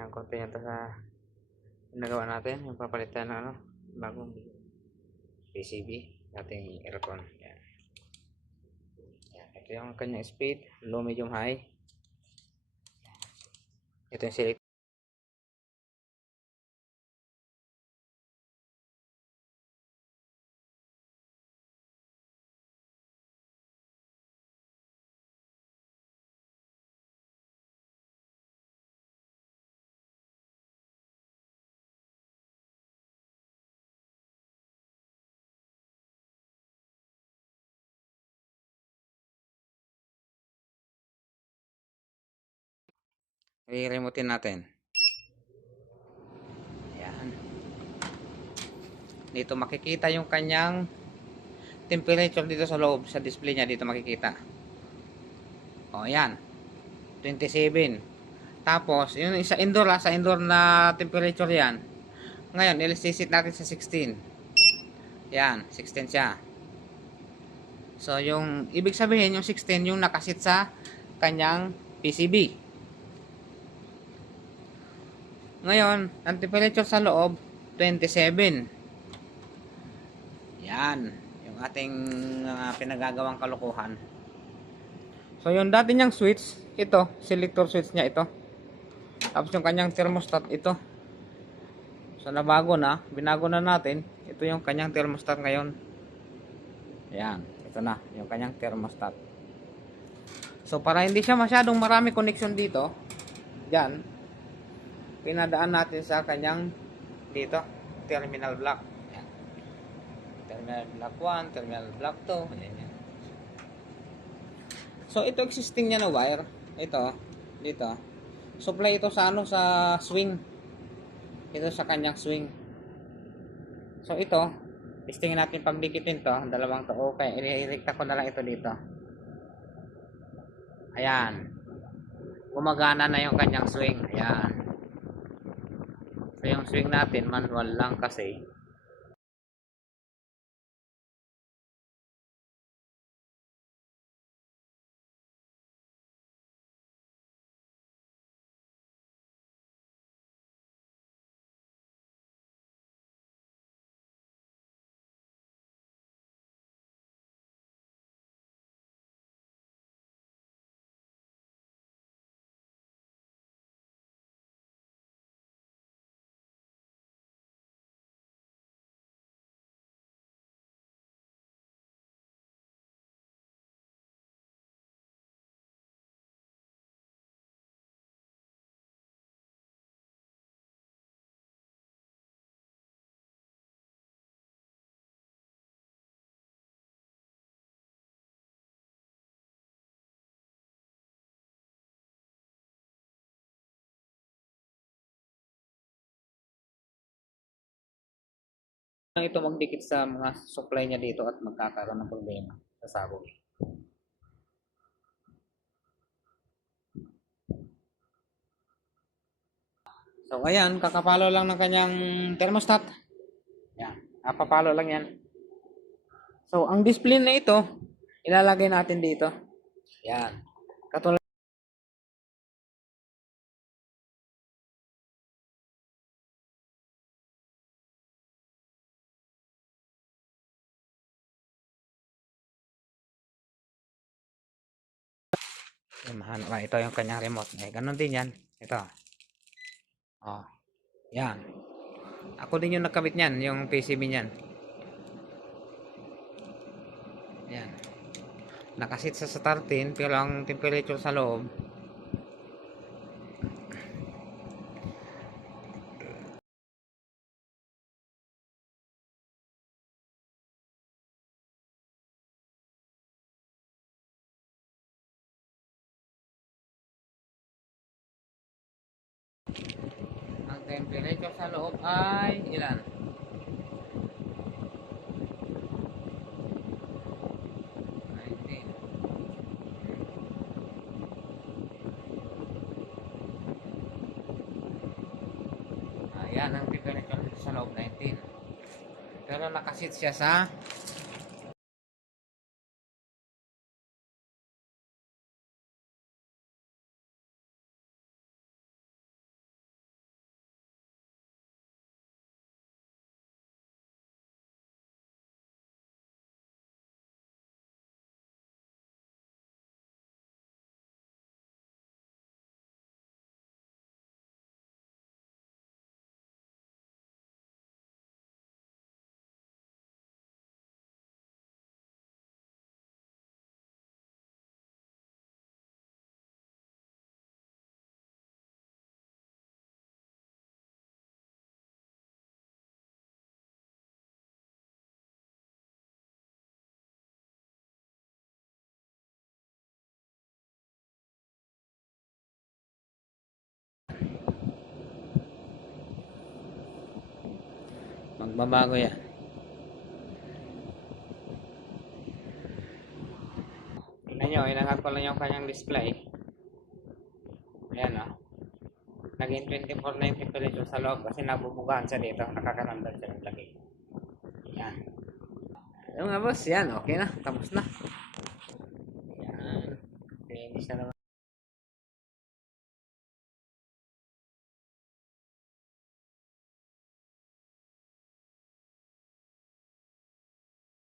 Yan, konti yan to sa nagawa natin. Yung papalitan na ano, bagong PCB, dating aircon. Yan. Yan. Ito yung kanyang speed, low, medium, high. Ito yung select. I-remote natin. Ayan. Dito makikita yung kanyang temperature dito sa loob, sa display niya dito makikita. O, ayan. 27. Tapos, yung sa indoor sa indoor na temperature yan. Ngayon, ilisisit natin sa 16. Yan, 16 siya. So, yung ibig sabihin, yung 16 yung nakasit sa kanyang PCB. Ngayon, ang temperature sa loob, 27. Yan, yung ating pinagagawang kalukuhan. So, yung dati niyang switch, ito, selector switch niya ito. Tapos yung kanyang thermostat ito. So, binago na natin. Ito yung kanyang thermostat ngayon. Ayan, ito na, yung kanyang thermostat. So, para hindi siya masyadong marami connection dito, dyan, pinadaan natin sa kanyang dito, terminal block. Ayan. Terminal block 1, terminal block 2. Ayan, yan. So, ito existing niya na wire. Ito, dito. Supply ito sa ano, sa swing. Ito sa kanyang swing. So, ito, testingin natin pagdikitin to, dalawang to. Okay, inirekta ko na lang ito dito. Ayan. Gumagana na yung kanyang swing. Ayan. So, yung swing natin, manual lang kasi. Ito magdikit sa mga supply niya dito at magkakaroon ng problema sa sabog. So, ayan, kakapalo lang ng kanyang thermostat. Yan, kapapalo lang yan. So, ang display na ito, ilalagay natin dito. Yan. Katulad ito yung kanyang remote. Eh, ganun din yan. Ito. Oh, yan. Ako din yung nagkabit niyan, yung PCB niyan. Yan. Nakasit sa 13 pero ang temperature sa loob ang temperature sa loob ay ilan? 19. Ayan ang temperature sa loob 19. Pero nakasit siya sa Babago yan. Tingnan nyo, inangat ko lang yung kanyang display. Ayan o. Naging 2490 pesos sa loob kasi nabubugahan siya dito. Nakakarandal siya ng lagi. Yan. Yung nga boss, yan. Okay na. Tapos na. Yan. Finish na naman.